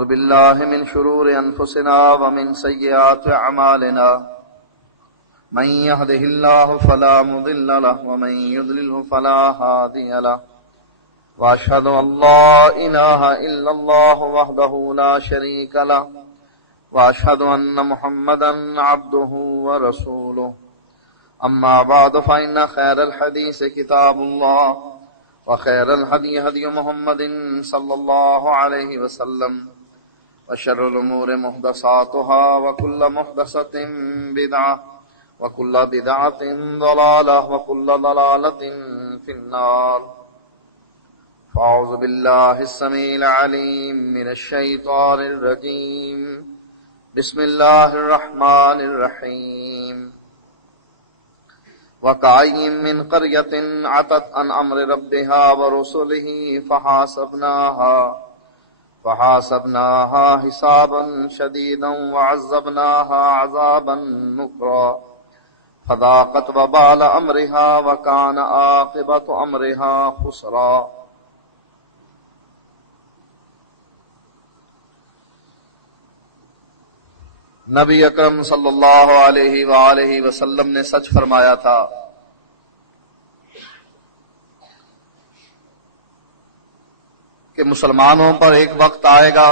أعوذ بالله من شرور أنفسنا ومن سيئات أعمالنا من يهده الله فلا مضل له ومن يضلله فلا هادي له وأشهد أن لا إله إلا الله وحده لا شريك له وأشهد أن محمدا عبده ورسوله أما بعد فإن خير الحديث كتاب الله وخير الهدي هدي محمد صلى الله عليه وسلم وشر الأمور محدثاتها وكل محدثة بدعة وكل بدعة ضلالة وكل ضلالة في النار. فأعوذ بالله السميع العليم من الشيطان الرجيم. بسم الله الرحمن الرحيم. وكأين من قرية عتت عن أمر ربها ورسله فحاسبناها حسابا شديدا وعذبناها عذابا نكرا فذاقت وبال أمرها وكان عاقبة أمرها خسرا. نبی اکرم صلی اللہ علیہ وآلہ وسلم نے سچ فرمایا تھا کہ مسلمانوں پر ایک وقت آئے گا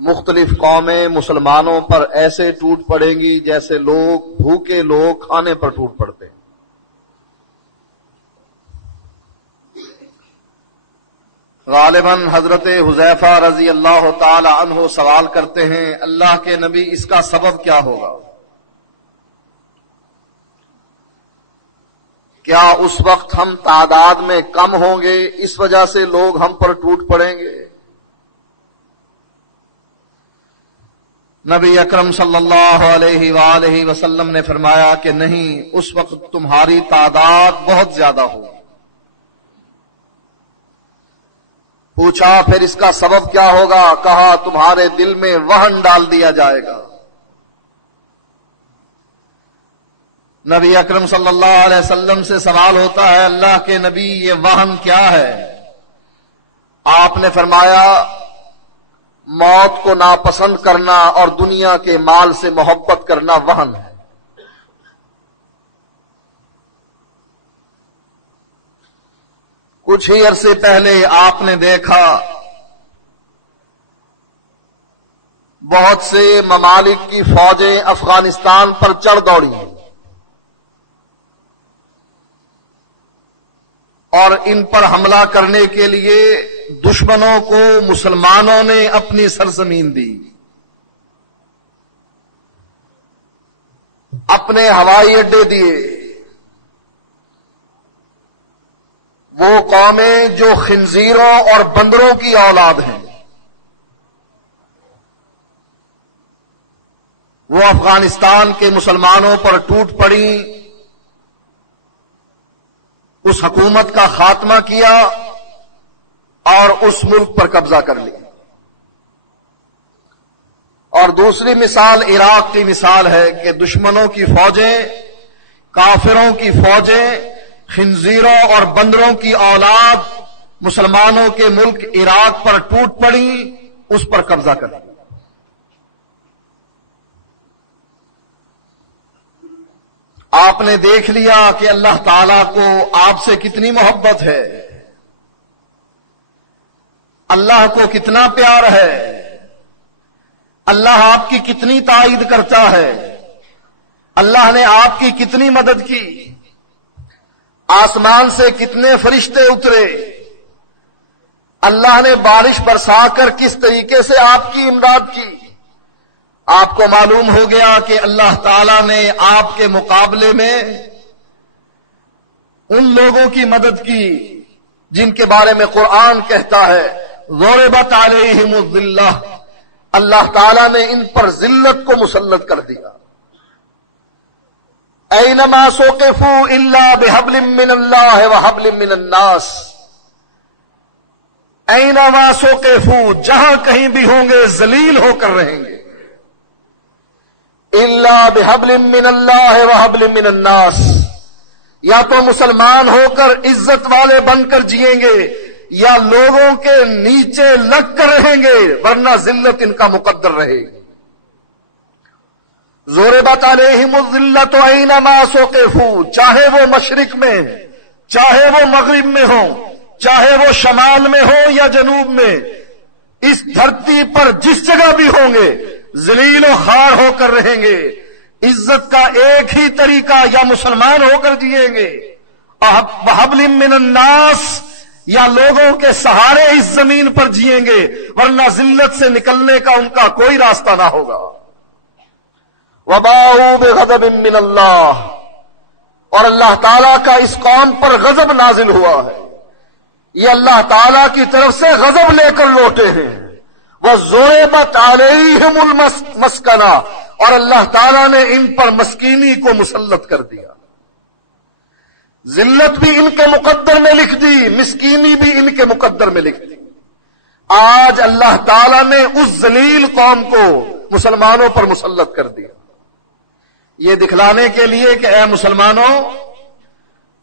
مختلف قومیں مسلمانوں پر ایسے ٹوٹ پڑیں گی جیسے بھوکے لوگ کھانے پر ٹوٹ پڑتے ہیں. غالباً حضرت حذیفہ رضی اللہ تعالی عنہ سوال کرتے ہیں اللہ کے نبی اس کا سبب کیا ہوگا؟ کیا اس وقت ہم تعداد میں کم ہوں گے اس وجہ سے لوگ ہم پر ٹوٹ پڑیں گے؟ نبی اکرم صلی اللہ علیہ وآلہ وسلم نے فرمایا کہ نہیں، اس وقت تمہاری تعداد بہت زیادہ ہوگی. پوچھا پھر اس کا سبب کیا ہوگا؟ کہا تمہارے دل میں وہن ڈال دیا جائے گا. نبی اکرم صلی اللہ علیہ وسلم سے سوال ہوتا ہے اللہ کے نبی یہ وہن کیا ہے؟ آپ نے فرمایا موت کو ناپسند کرنا اور دنیا کے مال سے محبت کرنا وہن ہے. کچھ ہی عرصے پہلے آپ نے دیکھا بہت سے ممالک کی فوجیں افغانستان پر چڑھ دوڑی اور ان پر حملہ کرنے کے لیے دشمنوں کو مسلمانوں نے اپنی سرزمین دی. اپنے ہوائی اڈے دیے. وہ قومیں جو خنزیروں اور بندروں کی اولاد ہیں وہ افغانستان کے مسلمانوں پر ٹوٹ پڑی، اس حکومت کا خاتمہ کیا اور اس ملک پر قبضہ کر لیا. اور دوسری مثال عراق کی مثال ہے کہ دشمنوں کی فوجیں، کافروں کی فوجیں، خنزیروں اور بندروں کی اولاد مسلمانوں کے ملک عراق پر ٹوٹ پڑی، اس پر قبضہ کر لیا. آپ نے دیکھ لیا کہ اللہ تعالی کو آپ سے کتنی محبت ہے، اللہ کو کتنا پیار ہے، اللہ آپ کی کتنی تائید کرتا ہے، اللہ نے آپ کی کتنی مدد کی، آسمان سے کتنے فرشتے اترے، اللہ نے بارش برسا کر کس طریقے سے آپ کی امداد کی. آپ کو معلوم ہو گیا کہ اللہ تعالی نے آپ کے مقابلے میں ان لوگوں کی مدد کی جن کے بارے میں قرآن کہتا ہے ضربت علیہم الذلہ، اللہ تعالی نے ان پر ذلت کو مسلط کر دیا. اینما ثقفوا الا بحبل من اللہ وحبل من الناس، اینما ثقفوا جہاں کہیں بھی ہوں گے ذلیل ہو کر رہیں گے. الا بحبل من اللہ وحبل من الناس، یا تو مسلمان ہو کر عزت والے بن کر جئیں گے یا لوگوں کے نیچے لگ کر رہیں گے، ورنہ ذلت ان کا مقدر رہے گی۔ ضربت علیہم الذلۃ اینما ثقفوا، چاہے وہ مشرق میں، چاہے وہ مغرب میں ہوں، چاہے وہ شمال میں ہو یا جنوب میں، اس دھرتی پر جس جگہ بھی ہوں گے ذلیل و خوار ہو کر رہیں گے۔ عزت کا ایک ہی طریقہ، یا مسلمان ہو کر جیئیں گے، وحبل من الناس، یا لوگوں کے سہارے اس زمین پر جیئیں گے، ورنہ ذلت سے نکلنے کا ان کا کوئی راستہ نہ ہوگا۔ وباؤوا بغضب من اللہ، اور اللہ تعالیٰ کا اس قوم پر غضب نازل ہوا ہے، یہ اللہ تعالیٰ کی طرف سے غضب لے کر لوٹے ہیں۔ وَضُرِبَتْ عَلَيْهِمُ الْمَسْكَنَةُ، اور اللہ تعالیٰ نے ان پر مسکینی کو مسلط کر دیا، ذلت بھی ان کے مقدر میں لکھ دی، مسکینی بھی ان کے مقدر میں لکھ دی۔ آج اللہ تعالیٰ نے اس ذلیل قوم کو مسلمانوں پر مسلط کر دیا، یہ دکھلانے کے لیے کہ اے مسلمانوں،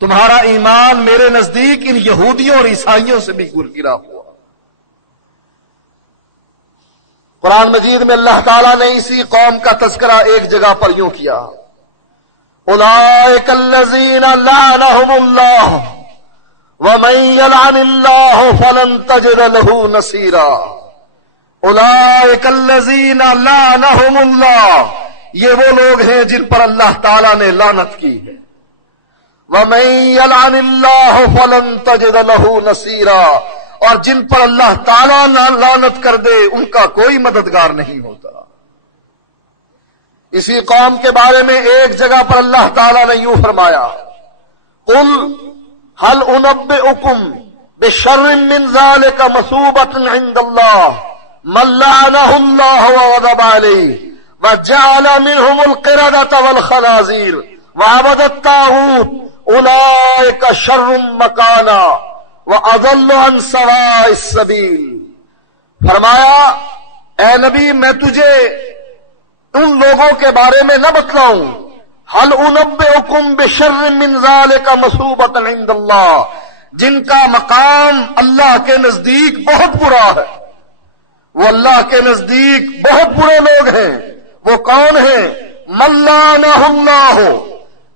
تمہارا ایمان میرے نزدیک ان یہودیوں اور عیسائیوں سے بھی گرا ہوا۔ قرآن مجید میں اللہ تعالیٰ نے اسی قوم کا تذکرہ ایک جگہ پر یوں کیا، اولئک الذین لعنہم اللہ ومن یلعن اللہ فلن تجد له نصیرا۔ اولئک الذین لعنہم اللہ، یہ وہ لوگ ہیں جن پر اللہ تعالیٰ نے لعنت کی ہے۔ وَمَن يَلْعَنِ اللَّهُ فَلَن تَجِدَ لَهُ نَصِيرًا، اور جن پر اللہ تعالیٰ لعنت کر دے ان کا کوئی مددگار نہیں ہوتا۔ اسی قوم کے بارے میں ایک جگہ پر اللہ تعالیٰ نے یوں فرمایا، قُلْ هَلْ أُنَبِّئُكُمْ بِشَرٍّ مِّن ذَلِكَ مَثُوبَةً عِندَ اللَّهِ مَن لَّعَنَهُ اللَّهُ وَغَضِبَ عَلَيْهِ وَجَعَلَ مِنْهُمُ الْقِرَدَةَ وَالْخَنَازِيرَ وَعَبَدَ الطَّاغُوتَ أُولَئِكَ شَرٌّ مَّكَانًا وَأَضَلُّ عَن سَوَاءِ السَّبِيلِ۔ فرمایا اے نبی، میں تجھے ان لوگوں کے بارے میں نہ بتلاؤں، هَلْ أُنَبِّئُكُمْ بِشَرٍّ مِّن ذَلِكَ مَثُوبَةً عِندَ اللَّهِ، جن کا مقام اللہ کے نزدیک بہت برا ہے، وہ اللہ کے نزدیک بہت برے لوگ ہیں۔ وہ کون ہیں؟ مَن لَّعَنَهُ اللَّهُ،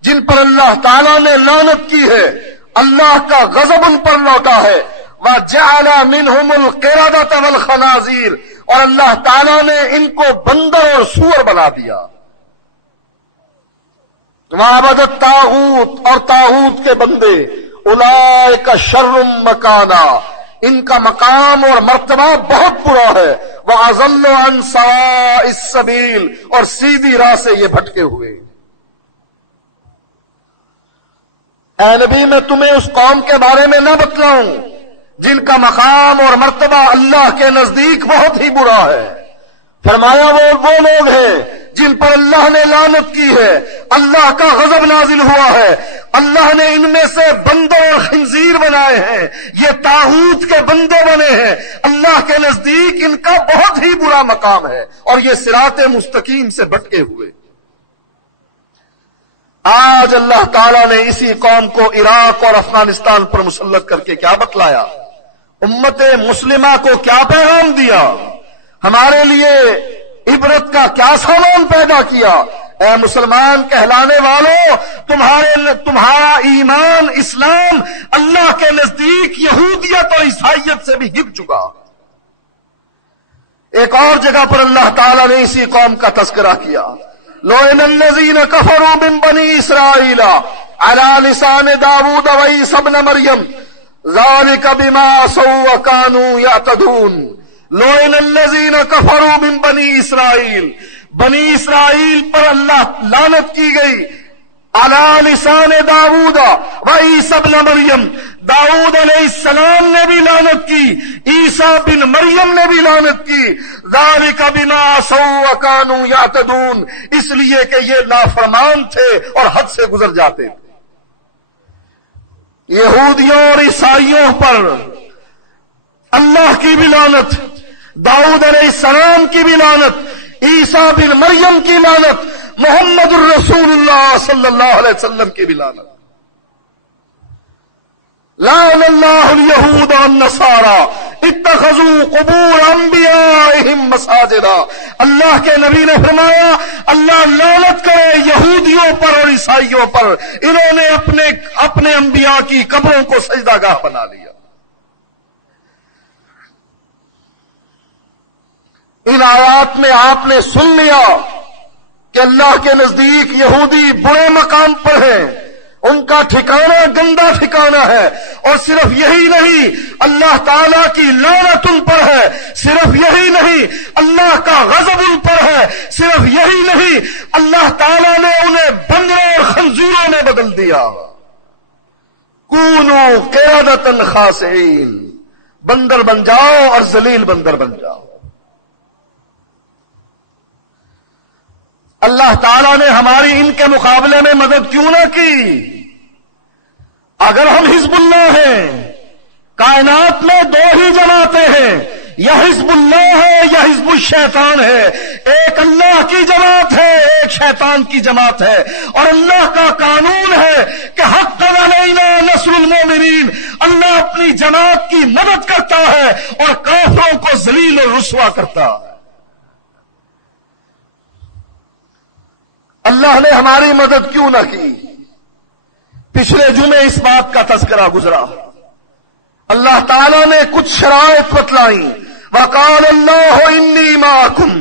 جن پر اللہ تعالیٰ نے لعنت کی ہے، اللہ کا غضب ان پر لوٹا ہے۔ وَجَعَلَ مِنْهُمُ الْقِرَدَةَ وَالْخَنَازِيرَ، اور اللہ تعالیٰ نے ان کو بندر اور سور بنا دیا۔ وَعَبَدَ الطَّاغُوتَ، اور طاغوت کے بندے، أُولَئِكَ شَرٌّ مَّكَانًا، ان کا مقام اور مرتبہ بہت برا ہے۔ وَأَضَلُّ عَن سَوَاءِ السَّبِيلِ، اور سیدھی راہ سے یہ بھٹکے ہوئے۔ اے نبی، میں تمہیں اس قوم کے بارے میں نہ بتلاؤں جن کا مقام اور مرتبہ اللہ کے نزدیک بہت ہی برا ہے؟ فرمایا وہ لوگ ہیں جن پر اللہ نے لعنت کی ہے، اللہ کا غضب نازل ہوا ہے، اللہ نے ان میں سے بندے اور خنزیر بنائے ہیں، یہ طاغوت کے بندے بنے ہیں، اللہ کے نزدیک ان کا بہت ہی برا مقام ہے، اور یہ صراط مستقیم سے بھٹکے ہوئے۔ آج اللہ تعالیٰ نے اسی قوم کو عراق اور افغانستان پر مسلط کر کے کیا بتلایا، امت مسلمہ کو کیا پیغام دیا، ہمارے لیے عبرت کا کیا سامان پیدا کیا۔ اے مسلمان کہلانے والوں، تمہارا ایمان اسلام اللہ کے نزدیک یہودیت اور عیسائیت سے بھی گر چکا۔ ایک اور جگہ پر اللہ تعالیٰ نے اسی قوم کا تذکرہ کیا، لَعِنَ الَّذِينَ كَفَرُوا مِن بَنِي إِسْرَائِيلَ عَلَى لِسَانِ دَاوُودَ وَعِيسَى ابْنَ مَرْيَمَ ذَلِكَ بِمَا عَصَوْا وَكَانُوا يَعْتَدُونَ۔ لَعِنَ الَّذِينَ كَفَرُوا مِن بَنِي إِسْرَائِيلَ، بنی اسرائیل پر اللہ لعنت کی گئی، عَلَى لِسَانِ دَاوُودَ وَعِيسَى ابْنَ مَرْيَمَ، داؤد علیہ السلام نے بھی لعنت کی، عیسیٰ بن مریم نے بھی لعنت کی، ذَلِكَ بِمَا عَصَوْا وَكَانُوا يَعْتَدُونَ، اس لیے کہ یہ نافرمان تھے اور حد سے گزر جاتے تھے۔ یہودیوں اور عیسائیوں پر اللہ کی بھی لعنت، داؤد علیہ السلام کی بھی لعنت، عیسیٰ بن مریم کی لعنت، محمد الرسول اللہ صلی اللہ علیہ وسلم کی بھی لعنت۔ لعن اللہ الیہود والنصارى اتخذوا قبور انبیائہم مساجدا. اللہ کے نبی نے فرمایا اللہ لعنت کرے یہودیوں پر اور عیسائیوں پر، انہوں نے اپنے انبیاء کی قبروں کو سجدہ گاہ بنا لیا. ان آیات میں آپ نے سن لیا کہ اللہ کے نزدیک یہودی برے مقام پر ہیں، ان کا ٹھکانہ گندا ٹھکانہ ہے. اور صرف یہی نہیں، اللہ تعالیٰ کی لعنت ان پر ہے. صرف یہی نہیں، اللہ کا غضب ان پر ہے. صرف یہی نہیں، اللہ تعالیٰ نے انہیں بندروں اور خنزیروں میں بدل دیا. کونوا قردۃ خاسئین، بندر بن جاؤ اور ذلیل بندر بن جاؤ. اللہ تعالیٰ نے ہماری ان کے مقابلے میں مدد کیوں نہ کی؟ اگر ہم حزب اللہ ہیں، کائنات میں دو ہی جماعتیں ہیں، یا حزب اللہ ہے یا حزب الشیطان ہے. ایک اللہ کی جماعت ہے، ایک شیطان کی جماعت ہے. اور اللہ کا قانون ہے کہ حق علینا نصر المؤمنین، اللہ اپنی جماعت کی مدد کرتا ہے اور کافروں کو ذلیل اور رسوا کرتا ہے. اللہ نے ہماری مدد کیوں نہ کی؟ پچھلے جمعے اس بات کا تذکرہ گزرا. اللہ تعالیٰ نے کچھ شرائط بتلائیں. وقال اللہ انی معکم،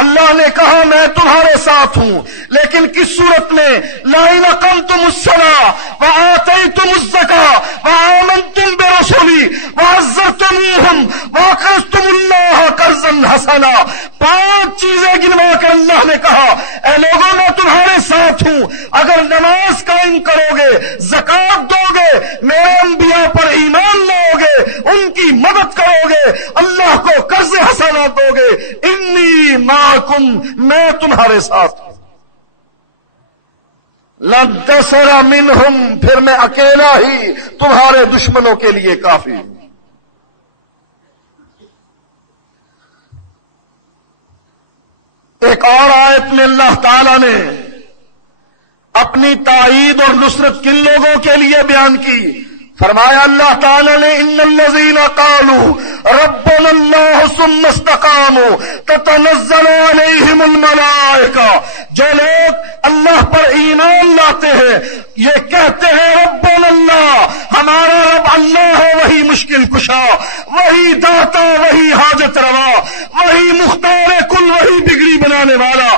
اللہ نے کہا میں تمہارے ساتھ ہوں، لیکن کس صورت میں؟ لئن اقمتم الصلاۃ وآتیتم الزکاۃ وآمنتم برسولی وعزرتموہم واقرضتم اللہ قرضا حسنا. 5 چیزیں گنوا کر اللہ نے کہا اے لوگوں میں تمہارے ساتھ ہوں، اگر نماز قائم کرو گے، زکات دو گے، میرے انبیاء پر ایمان لاؤ گے، ان کی مدد کرو گے، اللہ کو قرض حسنا دو گے، انی معکم، میں تمہارے ساتھ ہوں. لَنْتَصِرَ مِنْهُمْ، پھر میں اکیلا ہی تمہارے دشمنوں کے لیے کافی ہوں. ایک اور آیت میں اللہ تعالی نے اپنی تائید اور نصرت کن لوگوں کے لیے بیان کی؟ فرمایا اللہ تعالی نے ان الذین قالوا ربنا اللہ ثم استقاموا تتنزل علیہم الملائکہ، جو لوگ اللہ پر ایمان لاتے ہیں، یہ کہتے ہیں ربنا اللہ، ہمارا رب اللہ ہے، وہی مشکل کشا، وہی داتا، وہی حاجت روا، وہی مختار کل، وہی بگڑی بنانے والا،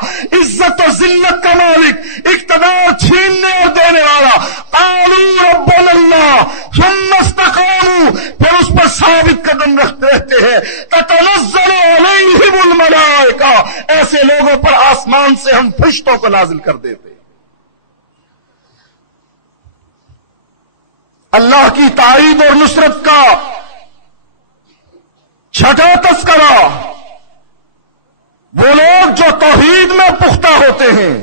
عزت و ذلت کا مالک، اقتدار چھیننے اور دینے والا. قالوا ربنا اللہ ثم استقاموا، پھر اس پر ثابت قدم رہتے ہیں. تتنزل علیہم الملائکہ، ایسے لوگوں پر آسمان سے ہم فرشتوں کو نازل کر دیتے. اللہ کی تائید اور نصرت کا چھٹا تذکرہ وہ لوگ جو توحید میں پختہ ہوتے ہیں،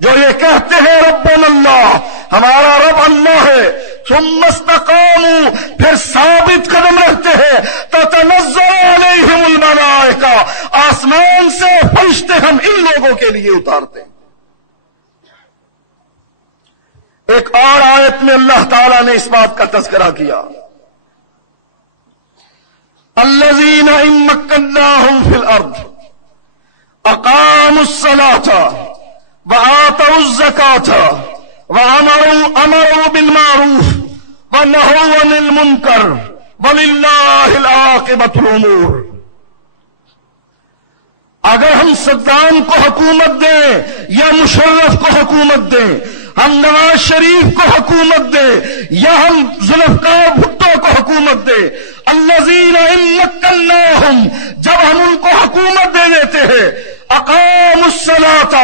جو یہ کہتے ہیں ربنا اللہ، ہمارا رب اللہ ہے، ثم استقاموا، پھر ثابت قدم رہتے ہیں. تتنزل علیہم الملائکہ، آسمان سے فرشتے ہم ان لوگوں کے لیے اتارتے ہیں. ایک اور آیت میں اللہ تعالیٰ نے اس بات کا تذکرہ کیا الذین ان مکناہم فی الارض اقاموا الصلاۃ وآتوا الزکاۃ وامروا بالمعروف ونہوا عن المنکر وللہ العاقبۃ الامور. اگر ہم صدام کو حکومت دیں یا مشرف کو حکومت دیں، ہم نواز شریف کو حکومت دیں یا ہم ذوالفقار بھٹو کو حکومت دیں، الذین ان مکناہم، جب ہم ان کو حکومت دے دیتے ہیں، اقاموا الصلاۃ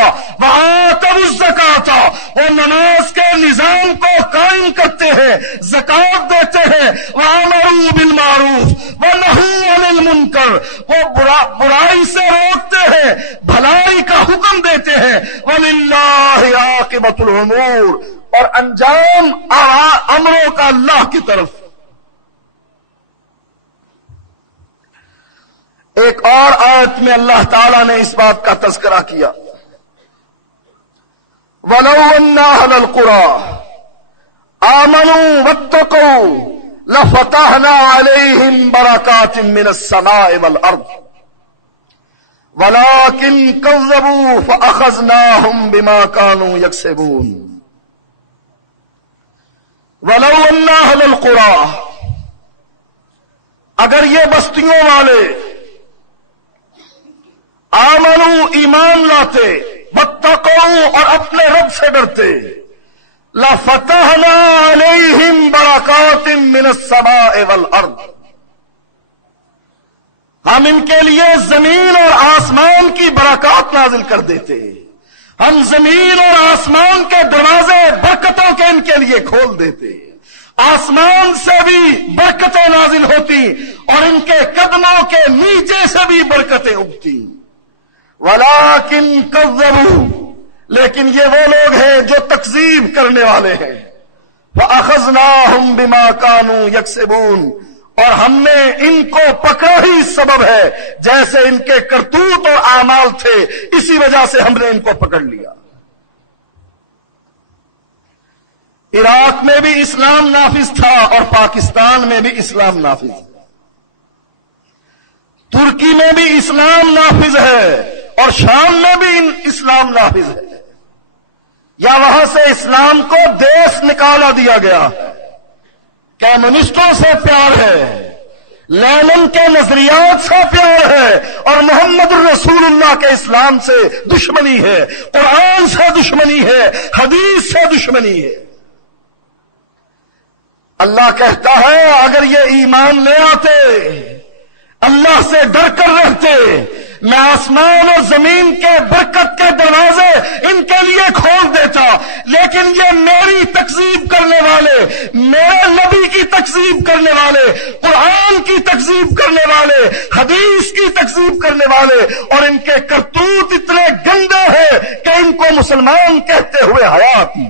وآتوا الزکاۃ، وہ نماز کے نظام کو قائم کرتے ہیں، زکات دیتے ہیں، وامروا بالمعروف ونہوا عن المنکر، وہ برائی سے روکتے ہیں، بھلائی کا حکم دیتے ہیں، وللہ عاقبۃ الامور، اور انجام امروں کا اللہ کی طرف. ایک اور آیت میں اللہ تعالیٰ نے اس بات کا تذکرہ کیا وَلَوْ أَنَّ أَهْلَ الْقُرَىٰ آمَنُوا وَاتَّقَوْا لفتحنا علیہم برکات من السماء والارض ولكن كذبوا فأخذناهم بما كانوا يكسبون ولو ان اهل القرى اگر یہ بستیوں والے آمنوا ایمان لاتے واتقوا اور اپنے رب سے ڈرتے لفتحنا علیہم برکات من السماء والارض ہم ان کے لیے زمین اور آسمان کی برکات نازل کر دیتے، ہم زمین اور آسمان کے دروازے برکتوں کے ان کے لیے کھول دیتے، آسمان سے بھی برکتیں نازل ہوتی اور ان کے قدموں کے نیچے سے بھی برکتیں اگتی۔ وَلَٰكِن كَذَّبُوا لیکن یہ وہ لوگ ہیں جو تکذیب کرنے والے ہیں۔ فَأَخَذْنَاهُمْ بِمَا كَانُوا يَكْسِبُونَ اور ہم نے ان کو پکڑا ہی سبب ہے جیسے ان کے کرتوت اور اعمال تھے، اسی وجہ سے ہم نے ان کو پکڑ لیا۔ عراق میں بھی اسلام نافذ تھا اور پاکستان میں بھی اسلام نافذ ہے، ترکی میں بھی اسلام نافذ ہے اور شام میں بھی اسلام نافذ ہے، یا وہاں سے اسلام کو دیش نکالا دیا گیا ہے۔ کمیونسٹوں سے پیار ہے، لینن کے نظریات سے پیار ہے اور محمد الرسول اللہ کے اسلام سے دشمنی ہے، قرآن سے دشمنی ہے، حدیث سے دشمنی ہے۔ اللہ کہتا ہے اگر یہ ایمان لے آتے، اللہ سے ڈر کر رہتے، میں آسمان اور زمین کے برکت کے دروازے ان کے لیے کھول دیتا، لیکن یہ میری تکذیب کرنے والے، میرے نبی کی تکذیب کرنے والے، قرآن کی تکذیب کرنے والے، حدیث کی تکذیب کرنے والے، اور ان کے کرتوت اتنے گندے ہیں کہ ان کو مسلمان کہتے ہوئے حیا آتی۔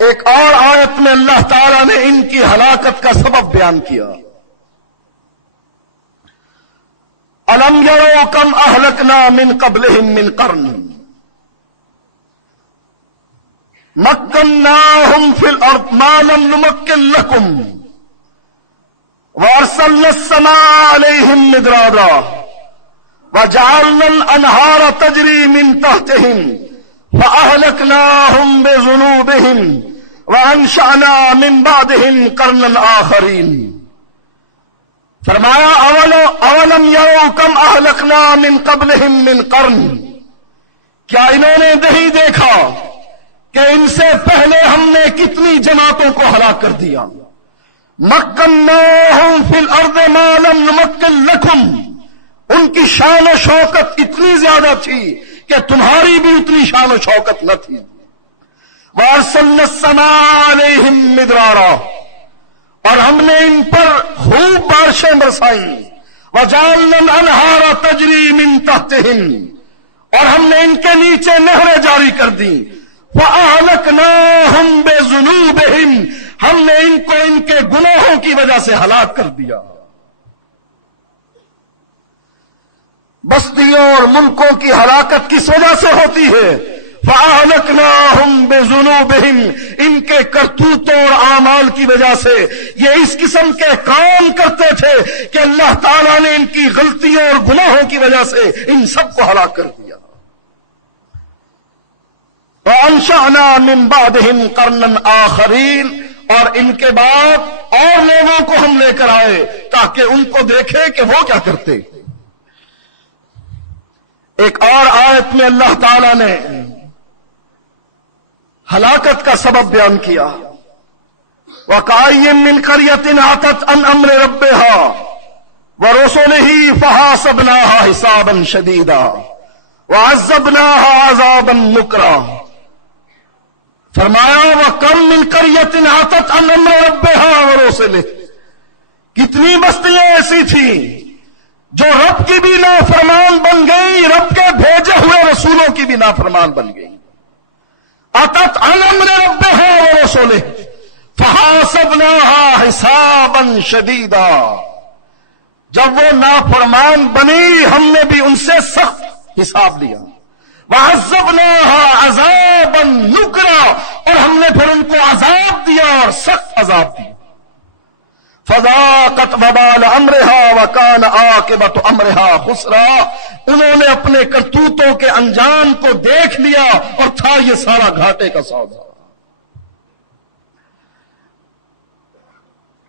ایک اور آیت میں اللہ تعالیٰ نے ان کی ہلاکت کا سبب بیان کیا۔ أَلَمْ يَرَوْا كَمْ أَهْلَكْنَا مِنْ قَبْلِهِمْ مِنْ قَرْنٍ مَكَّنَّاهُمْ فِي الْأَرْضِ مَا لَمْ نُمَكِّنْ لَكُمْ وَأَرْسَلْنَا السَّمَاءَ عَلَيْهِمْ مِدْرَارًا وَجَعَلْنَا الْأَنْهَارَ تَجْرِي مِنْ تَحْتِهِمْ فَأَهْلَكْنَاهُمْ بِذُنُوبِهِمْ وَأَنشَأْنَا مِنْ بَعْدِهِمْ قَرْنًا آخَرِينَ۔ فرمایا اولم یروا کم اہلکنا من قبلہم من قرن، کیا انہوں نے نہیں دیکھا کہ ان سے پہلے ہم نے کتنی جماعتوں کو ہلاک کر دیا۔ مکناہم فی الارض ما لم نمکن لکم، ان کی شان و شوکت اتنی زیادہ تھی کہ تمہاری بھی اتنی شان و شوکت نہ تھی۔ وارسلنا السماء علیہم مدرارا، اور ہم نے ان پر خوب بارشیں برسائیں۔ وجعلنا الانہار تجری من تحتہم، اور ہم نے ان کے نیچے نہریں جاری کر دیں۔ فأہلکناہم بذنوبہم، ہم نے ان کو ان کے گناہوں کی وجہ سے ہلاک کر دیا۔ بستیوں اور ملکوں کی ہلاکت کس وجہ سے ہوتی ہے؟ فَأَهْلَكْنَاهُمْ بِذُنُوبِهِمْ، ان کے کرتوتوں اور اعمال کی وجہ سے یہ اس قسم کے کام کرتے تھے کہ اللہ تعالیٰ نے ان کی غلطیوں اور گناہوں کی وجہ سے ان سب کو ہلاک کر دیا۔ وَأَنشَأْنَا مِن بَعْدِهِمْ قَرْنًا آخَرِينَ، اور ان کے بعد اور لوگوں کو ہم لے کر آئے تاکہ ان کو دیکھے کہ وہ کیا کرتے۔ ایک اور آیت میں اللہ تعالیٰ نے ہلاکت کا سبب بیان کیا۔ وَكَأَيٍّ مِّن قَرْيَةٍ عَتَتْ عَنْ أَمْرِ رَبِّهَا وَرُسُلِهِ فَحَاسَبْنَاهَا حِسَابًا شَدِيدًا وَعَذَّبْنَاهَا عَذَابًا نُكْرًا۔ فرمایا وَكَمْ مِّن قَرْيَةٍ عَتَتْ عَنْ أَمْرِ رَبِّهَا وَرُسُلِهِ، کتنی بستیاں ایسی تھیں جو رب کی بھی نافرمان بن گئی، رب کے بھیجے ہوئے رسولوں کی بھی نافرمان بن گئی۔ عَتَتْ عَنْ أَمْرِ رَبِّهَا وَرُسُلِهِ فَحَاسَبْنَاهَا حِسَابًا شَدِيدًا، جب وہ نافرمان بنی ہم نے بھی ان سے سخت حساب لیا۔ وَعَذَّبْنَاهَا عَذَابًا نُكْرًا، اور ہم نے پھر ان کو عذاب دیا اور سخت عذاب دیا. فذاقت وبال امرها وكان عاقبۃ امرها خسرا. انہوں نے اپنے کرتوتوں کے انجام کو دیکھ لیا اور تھا یہ سارا گھاٹے کا سودا.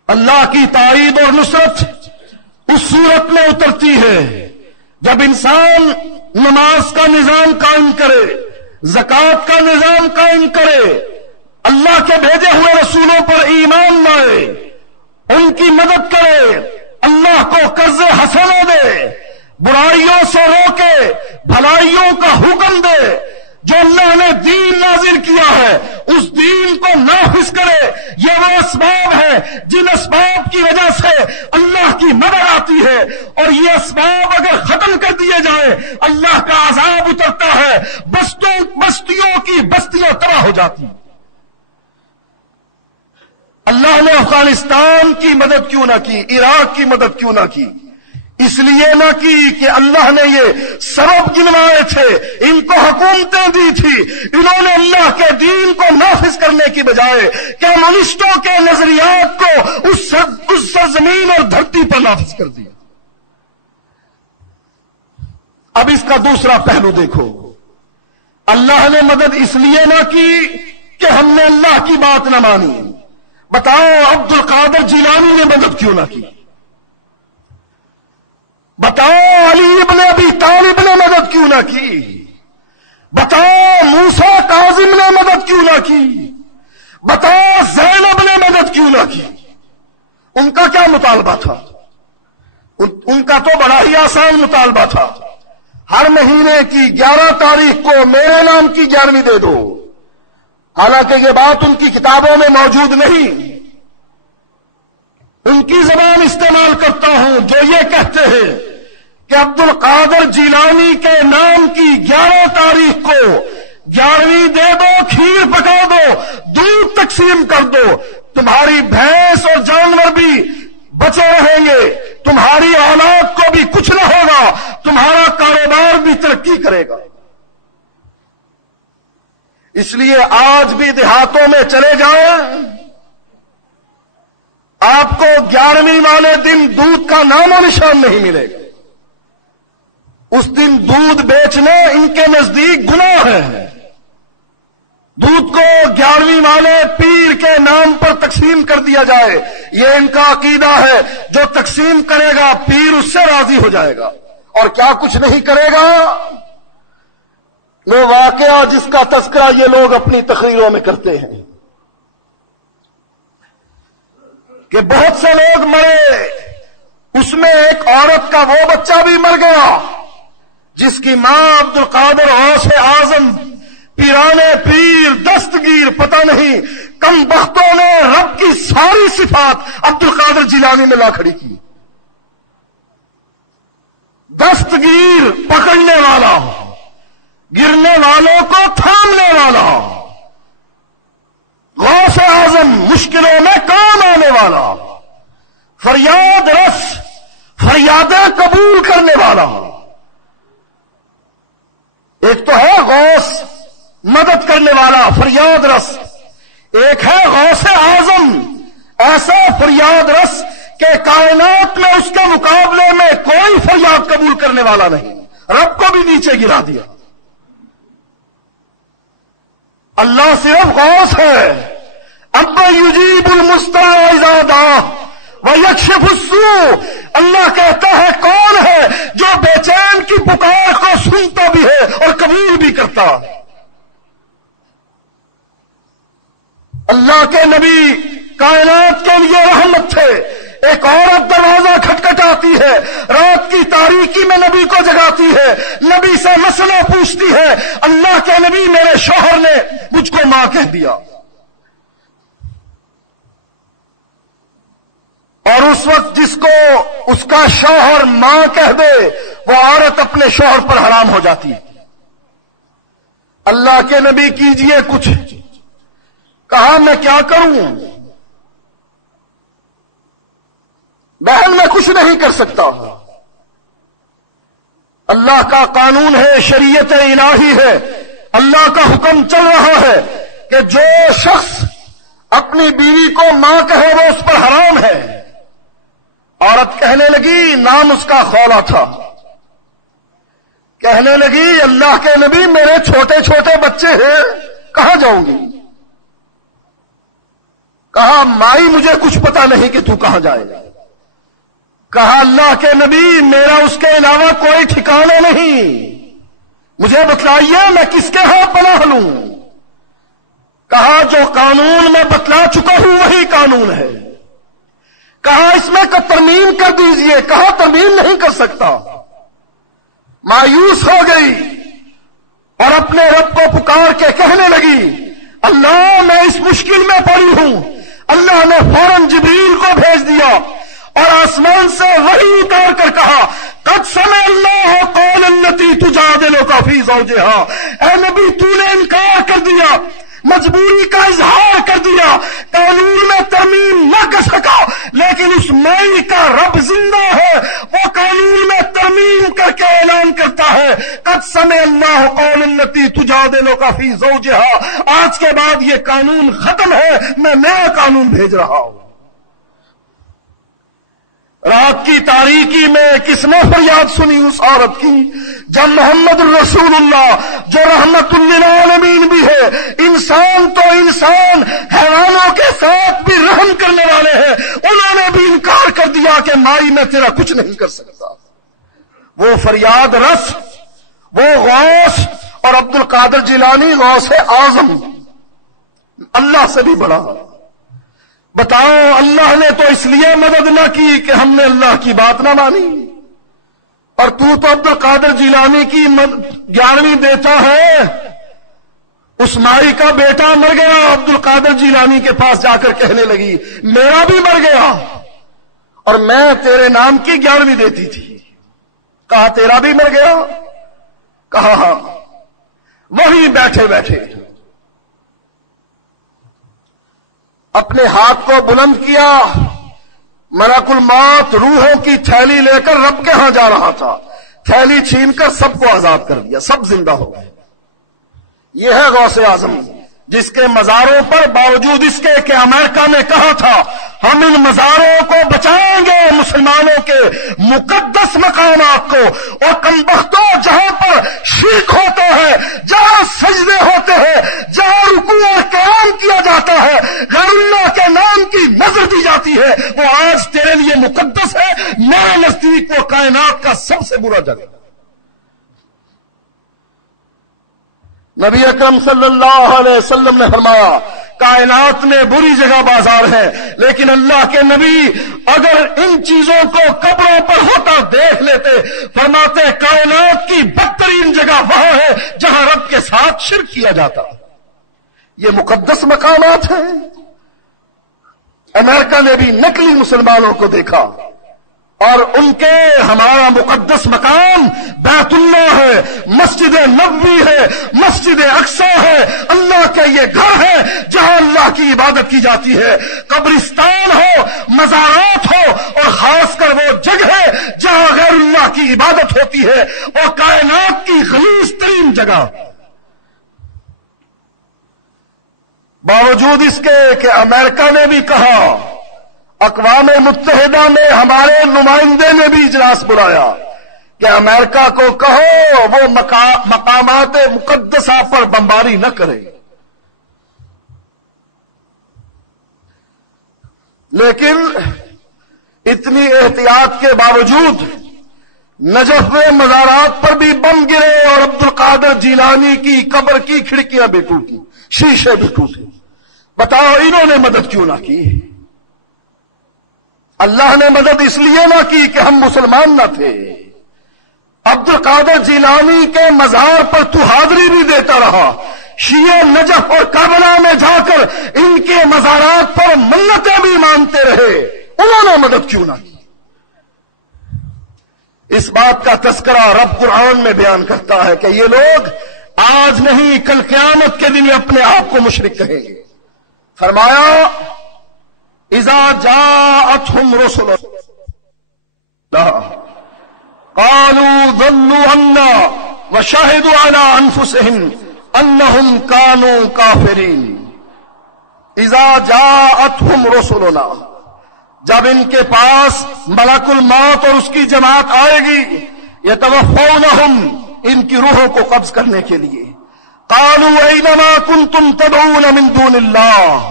اللہ کی تائید اور نصرت اس صورت میں اترتی ہے جب انسان نماز کا نظام قائم کرے، زکوٰۃ کا نظام قائم کرے، اللہ کے بھیجے ہوئے رسولوں پر ایمان لائے، ان کی مدد کرے، اللہ کو قرض حسنہ دے، برائیوں سے روکے، بھلائیوں کا حکم دے. جو اللہ نے دین نازل کیا ہے اس دین کو نافذ کرے. یہ وہ اسباب ہے جن اسباب کی وجہ سے اللہ کی مدد آتی ہے، اور یہ اسباب اگر ختم کر دیے جائیں اللہ کا عذاب اترتا ہے، بستیوں کی بستیاں تباہ ہو جاتی ہیں. اللہ نے افغانستان کی مدد کیوں نہ کی، عراق کی مدد کیوں نہ کی؟ اس لیے نہ کی کہ اللہ نے یہ سبب گنوائے تھے، ان کو حکومتیں دی تھی، انہوں نے اللہ کے دین کو نافذ کرنے کی بجائے کمیونسٹوں کے نظریات کو اس سرزمین اور دھرتی پر نافذ کر دیا. اب اس کا دوسرا پہلو دیکھو. اللہ نے مدد اس لیے نہ کی کہ ہم نے اللہ کی بات نہ مانی. بتاؤ عبد القادر جیلانی نے مدد کیوں نہ کی؟ بتاؤ علی ابن ابی طالب نے مدد کیوں نہ کی؟ بتاؤ موسیٰ کاظم نے مدد کیوں نہ کی؟ بتاؤ زینب نے مدد کیوں نہ کی؟ ان کا کیا مطالبہ تھا؟ ان کا تو بڑا ہی آسان مطالبہ تھا. ہر مہینے کی 11 تاریخ کو میرے نام کی 11ویں دے دو. حالانکہ یہ بات ان کی کتابوں میں موجود نہیں. ان کی زبان استعمال کرتا ہوں جو یہ کہتے ہیں کہ عبد القادر جیلانی کے نام کی 11 تاریخ کو 11ویں دے دو، کھیر پکا دو، دودھ تقسیم کر دو، تمہاری بھینس اور جانور بھی بچے رہیں گے، تمہاری اولاد کو بھی کچھ نہ ہوگا، تمہارا کاروبار بھی ترقی کرے گا. اس لیے آج بھی دیہاتوں میں چلے جائیں، آپ کو 11ویں والے دن دودھ کا نام و نشان نہیں ملے گا. اس دن دودھ بیچنا ان کے نزدیک گناہ ہے. دودھ کو 11ویں والے پیر کے نام پر تقسیم کر دیا جائے، یہ ان کا عقیدہ ہے. جو تقسیم کرے گا پیر اس سے راضی ہو جائے گا، اور کیا کچھ نہیں کرے گا. وہ واقعہ جس کا تذکرہ یہ لوگ اپنی تقریروں میں کرتے ہیں کہ بہت سے لوگ مرے، اس میں ایک عورت کا وہ بچہ بھی مر گیا جس کی ماں عبد القادر غوث اعظم پیرانے پیر دستگیر پتہ نہیں کم بختوں نے رب کی ساری صفات عبد القادر جیلانی میں لا کھڑی کی. دستگیر پکڑنے والا، گرنے والوں کو تھامنے والا، غوث اعظم مشکلوں میں کام آنے والا، فریاد رس، فریادیں قبول کرنے والا. ایک تو ہے غوث مدد کرنے والا فریاد رس، ایک ہے غوث اعظم ایسا فریاد رس کہ کائنات میں اس کے مقابلے میں کوئی فریاد قبول کرنے والا نہیں، رب کو بھی نیچے گرا دیا. اللہ صرف غوث ہے. اب یجیب المضطر اذا دعا ویکشف السوء. اللہ کہتا ہے کون ہے جو بے چین کی پکار کو سنتا بھی ہے اور قبول بھی کرتا. اللہ کے نبی کائنات کے لیے رحمت تھے. ایک عورت دروازہ کھٹکھٹاتی ہے، رات کی تاریکی میں نبی کو جگاتی ہے، نبی سے مسئلہ پوچھتی ہے. اللہ کے نبی میرے شوہر نے مجھ کو ماں کہہ دیا، اور اس وقت جس کو اس کا شوہر ماں کہہ دے وہ عورت اپنے شوہر پر حرام ہو جاتی ہے. اللہ کے نبی کیجئے کچھ. کہا میں کیا کروں، بہن میں کچھ نہیں کر سکتا. اللہ کا قانون ہے، شریعت الہی ہے، اللہ کا حکم چل رہا ہے کہ جو شخص اپنی بیوی کو ماں کہے وہ اس پر حرام ہے. عورت کہنے لگی، نام اس کا خولا تھا، کہنے لگی اللہ کے نبی میرے چھوٹے چھوٹے بچے ہیں، کہاں جاؤں گی؟ کہا مائی مجھے کچھ پتا نہیں کہ تو کہاں جائے گا. کہا اللہ کے نبی میرا اس کے علاوہ کوئی ٹھکانہ نہیں، مجھے بتلائیے میں کس کے ہاں پناہ لوں. کہا جو قانون میں بتلا چکا ہوں وہی قانون ہے. کہا اس میں ترمیم کر دیجئے. کہا ترمیم نہیں کر سکتا. مایوس ہو گئی اور اپنے رب کو پکار کے کہنے لگی اللہ میں اس مشکل میں پڑی ہوں. اللہ نے فوراً جبریل کو بھیج دیا اور آسمان سے وحی اتار کر کہا قد سمع اللہ قول التی تجادلک فی زوجہا. اے نبی تو نے انکار کر دیا، مجبوری کا اظہار کر دیا، قانون میں ترمیم نہ کر سکا، لیکن اس مائی کا رب زندہ ہے، وہ قانون میں ترمیم کر کے اعلان کرتا ہے قد سمع اللہ قول التی تجادلک فی زوجہا. آج کے بعد یہ قانون ختم ہے، میں نیا قانون بھیج رہا ہوں. رات کی تاریکی میں کس نے فریاد سنی اس عورت کی؟ جب محمد الرسول اللہ جو رحمت للعالمین بھی ہے، انسان تو انسان، حیوانوں کے ساتھ بھی رحم کرنے والے ہیں، انہوں نے بھی انکار کر دیا کہ مائی میں تیرا کچھ نہیں کر سکتا. وہ فریاد رس، وہ غوث، اور عبد القادر جیلانی غوث اعظم، اللہ سے بھی بڑا. بتاؤ اللہ نے تو اس لیے مدد نہ کی کہ ہم نے اللہ کی بات نہ مانی، اور تو عبد القادر جیلانی کی 11ویں دیتا ہے. اس مائی کا بیٹا مر گیا، عبد القادر جیلانی کے پاس جا کر کہنے لگی میرا بھی مر گیا اور میں تیرے نام کی 11ویں دیتی تھی. کہا تیرا بھی مر گیا؟ کہا ہاں. وہیں بیٹھے بیٹھے اپنے ہاتھ کو بلند کیا، ملک الموت روحوں کی تھیلی لے کر رب کے ہاں جا رہا تھا، تھیلی چھین کر سب کو آزاد کر دیا، سب زندہ ہو گئے. یہ ہے غوث اعظم جس کے مزاروں پر باوجود اس کے کہ امریکہ نے کہا تھا ہم ان مزاروں کو بچائیں گے، مسلمانوں کے مقدس مقامات کو، اور کمبختوں جہاں پر شرک ہوتا ہے، جہاں سجدے ہوتے ہیں، جہاں رکوع اور قیام کیا جاتا ہے، غیر اللہ کے نام کی نظر دی جاتی ہے، وہ آج تیرے لیے مقدس ہے. میرے نزدیک وہ کائنات کا سب سے برا جگہ. نبی اکرم صلی اللہ علیہ وسلم نے فرمایا کائنات میں بری جگہ بازار ہے، لیکن اللہ کے نبی اگر ان چیزوں کو قبروں پر ہوتا دیکھ لیتے، فرماتے کائنات کی بدترین جگہ وہاں ہے جہاں رب کے ساتھ شرک کیا جاتا. یہ مقدس مقامات ہیں. امریکہ نے بھی نقلی مسلمانوں کو دیکھا اور ان کے ہمارا مقدس مقام بیت اللہ ہے، مسجد نبوی ہے، مسجد اقصی ہے، اللہ کا یہ گھر ہے جہاں اللہ کی عبادت کی جاتی ہے. قبرستان ہو، مزارات ہو، اور خاص کر وہ جگہ جہاں غیر اللہ کی عبادت ہوتی ہے، اور کائنات کی خلیص ترین جگہ. باوجود اس کے کہ امریکہ نے بھی کہا، اقوام متحدہ میں ہمارے نمائندے نے بھی اجلاس بلایا کہ امریکہ کو کہو وہ مقامات مقدسہ پر بمباری نہ کرے، لیکن اتنی احتیاط کے باوجود نجف میں مزارات پر بھی بم گرے اور عبد القادر جیلانی کی قبر کی کھڑکیاں بھی ٹوٹی، شیشے بھی ٹوٹے. بتاؤ انہوں نے مدد کیوں نہ کی؟ اللہ نے مدد اس لیے نہ کی کہ ہم مسلمان نہ تھے. عبد القادر جیلانی کے مزار پر تو حاضری بھی دیتا رہا، شیعہ نجف اور کربلا میں جا کر ان کے مزارات پر منتیں بھی مانتے رہے، انہوں نے مدد کیوں نہ کی؟ اس بات کا تذکرہ رب قرآن میں بیان کرتا ہے کہ یہ لوگ آج نہیں کل قیامت کے دن اپنے آپ کو مشرک کہیں گے. فرمایا اذا جاءتهم رسلنا قالوا ضلوا عنا وشهدوا على انفسهم انهم كانوا كافرين. اذا جاءتهم رسلنا، جب ان کے پاس ملک الموت اور اس کی جماعت آئے گی، یتوفونہم، ان کی روحوں کو قبض کرنے کے لیے، قالوا اینما کنتم تدعون من دون اللہ،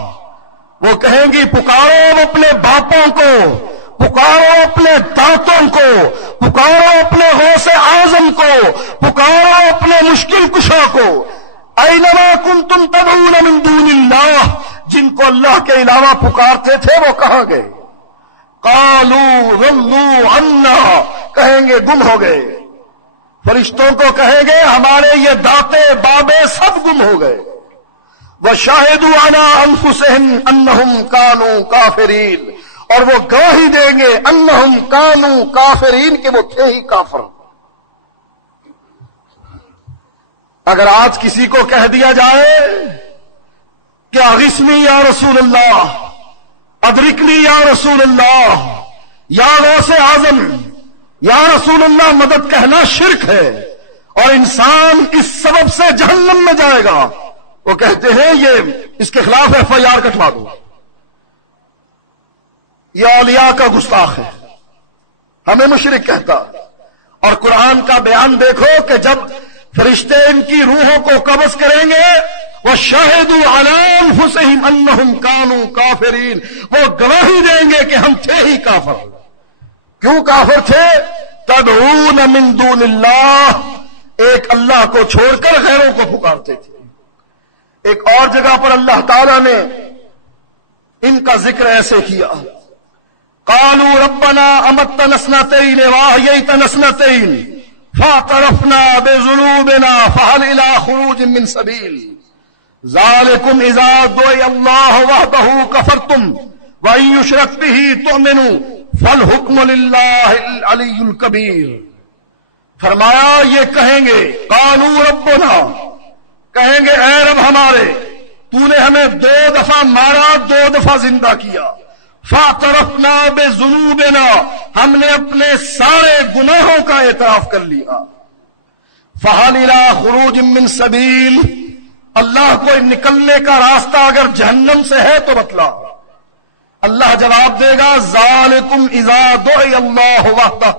وہ کہیں گی پکارو اپنے باپوں کو، پکارو اپنے دانتوں کو، پکارو اپنے غوث اعظم کو، پکارو اپنے مشکل کشا کو، اینما کنتم تدعون من دون اللہ، جن کو اللہ کے علاوہ پکارتے تھے وہ کہاں گئے؟ قالوا ضلوا عنا، کہیں گے گم ہو گئے، فرشتوں کو کہیں گے ہمارے یہ داتے بابے سب گم ہو گئے، وشاہدوا علی انفسہم انہم کانوا کافرین، اور وہ گواہی دیں گے انہم کانوا کافرین، کہ وہ تھے ہی کافر۔ اگر آج کسی کو کہہ دیا جائے کہ اغثنی یا رسول اللہ، ادرکنی یا رسول اللہ، یا غوث اعظم یا رسول اللہ مدد کہنا شرک ہے اور انسان اس سبب سے جہنم میں جائے گا، وہ کہتے ہیں یہ اس کے خلاف FIR کٹوا دو، یہ اولیاء کا گستاخ ہے، ہمیں مشرک کہتا۔ اور قرآن کا بیان دیکھو کہ جب فرشتے ان کی روحوں کو قبض کریں گے، وَشَهِدُوا عَلَىٰ أَنفُسِهِمْ أَنَّهُمْ كَانُوا كَافِرِينَ، وہ گواہی دیں گے کہ ہم تھے ہی کافر۔ کیوں کافر تھے؟ تدعون من دون اللہ، ایک اللہ کو چھوڑ کر غیروں کو پکارتے تھے۔ ایک اور جگہ پر اللہ تعالیٰ نے ان کا ذکر ایسے کیا، قالوا ربنا امتنا اثنتين واحييتنا اثنتين فاعترفنا بذنوبنا فهل الى خروج من سبيل ذلكم اذا دعي الله وحده كفرتم وان يشرك به تؤمنوا فالحكم لله العلي الكبير۔ فرمایا یہ کہیں گے، قالوا ربنا، کہیں گے اے رب ہمارے، تو نے ہمیں 2 دفعہ مارا، 2 دفعہ زندہ کیا، فاعترفنا بذنوبنا، ہم نے اپنے سارے گناہوں کا اعتراف کر لیا، فہل الی خروج من سبیل، اللہ کو نکلنے کا راستہ اگر جہنم سے ہے تو بتلا۔ اللہ جواب دے گا ذالکم اذا دعی اللہ وحدہ،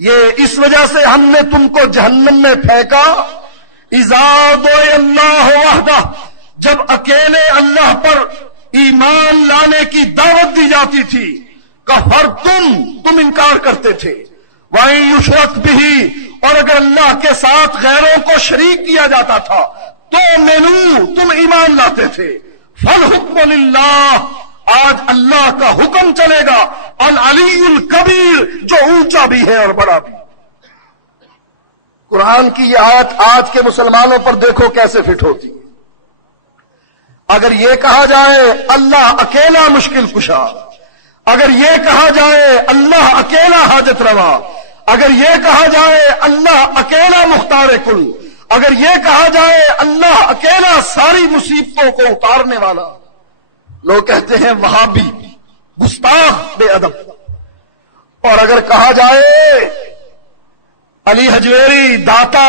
یہ اس وجہ سے ہم نے تم کو جہنم میں پھینکا، اذا دعی اللہ وحدہ، جب اکیلے اللہ پر ایمان لانے کی دعوت دی جاتی تھی، تم انکار کرتے تھے، وَإِن يُشْرَكْ بِهِ، اور اگر اللہ کے ساتھ غیروں کو شریک کیا جاتا تھا تو تم ایمان لاتے تھے، فَالْحُكْمُ لِلَّهِ، آج اللہ کا حکم چلے گا، العلی الکبیر، جو اونچا بھی ہے اور بڑا بھی۔ قرآن کی یہ آیت آج کے مسلمانوں پر دیکھو کیسے فٹ ہوتی ہے۔ اگر یہ کہا جائے اللہ اکیلا مشکل کشا، اگر یہ کہا جائے اللہ اکیلا حاجت روا، اگر یہ کہا جائے اللہ اکیلا مختار کل، اگر یہ کہا جائے اللہ اکیلا ساری مصیبتوں کو اتارنے والا، لوگ کہتے ہیں وہابی، گستاخ، بے ادب۔ اور اگر کہا جائے علی حجویری داتا،